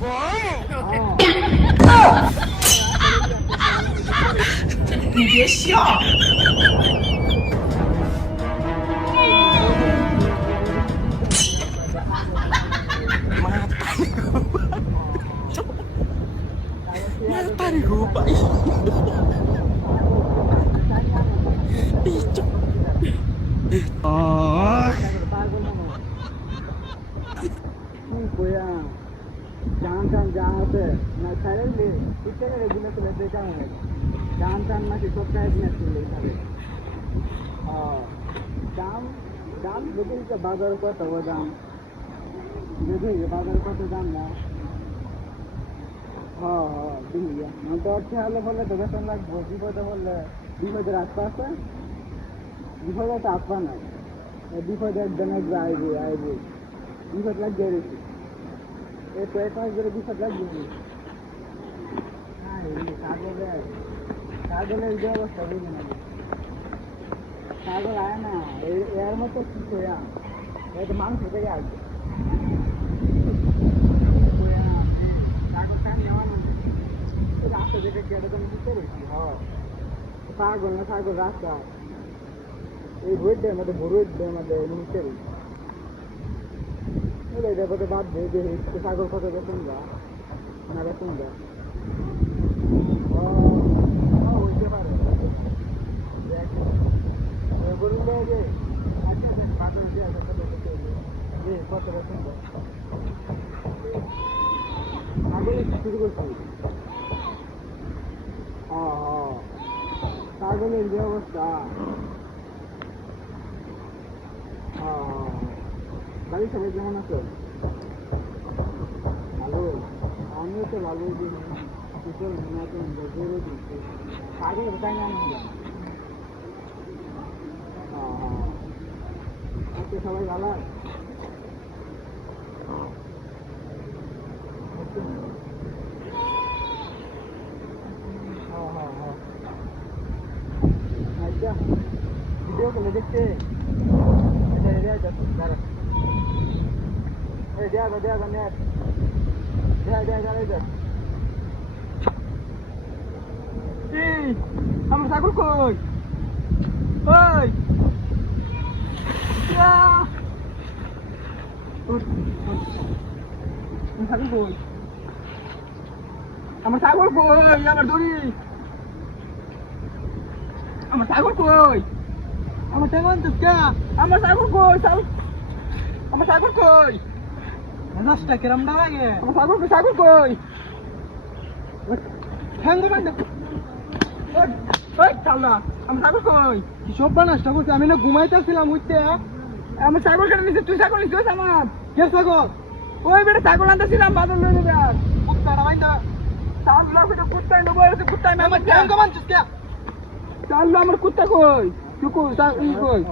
你别笑。Mata nih gue pak. Oh. বাজার কত দাম দেখি বাজার কত দাম না হ্যাঁ হ্যাঁ ঠিক আছে তো খেয়াল হলে তো বেতন লাগবো বিপদে বললে বিপদের আশপা আছে বিপদে তো আশপা নাই বিপদে একদম আইবো আইবো বিপদ লাগবে রেখি এই তো এক মাস ধরে বিপদ লাগবে কাগজের যে অবস্থা বুঝে না কাগজ আয় না এর মতো কিছু এটা মানুষ থেকে আসবে রাস্তা দেখে কেটে তো আমি বুঝতে পেরেছি হ্যাঁ ছাগল না ছাগল রাস্তা এই ভোটের মধ্যে ভোটের মধ্যে বুঝতে পেরেছি এটা বোধ বাদ দিয়ে ছাগল কত বেতন যা না বেতন যা হইতে পারে বলুন যে আচ্ছা বাদল দিয়ে কত বেতন যা আগে শুরু করছি ছাগলের যে অবস্থা বাড়ির সবাই কেমন আছে ভালো আমিও তো ভালো ছাগল তাই না আজকে সবাই ভালো ভিডিও করে দেখতে আমার ছাগল কই ছাগল কই আমার ছাগল কই আমার দড়ি আমার ছাগল কই আমার ছাগল তো কে আমার ছাগল কই আমার ছাগল কই দশটা কিরম না লাগে আমার ছাগল কই হ্যাঙ্গো বান্দা ওই চালা আমার ছাগল কই কি সব বানাসটা করছিস আমি না ঘুমাইতেছিলাম উঠতে আমার ছাগল কেটে নিছিস তুই ছাগল নিছিস আমার কে ছাগল ওই বেটা ছাগল আনতেছিলাম বাদল লয়ে নেবে আর কুত্তাটা বাইন্দা চাল্লা বেটা কুত্তাই নেবো এসে কুত্তাই না আমার হ্যাঙ্গো বানছিস কে চাল্লা আমার কুত্তা কই তুই কই কই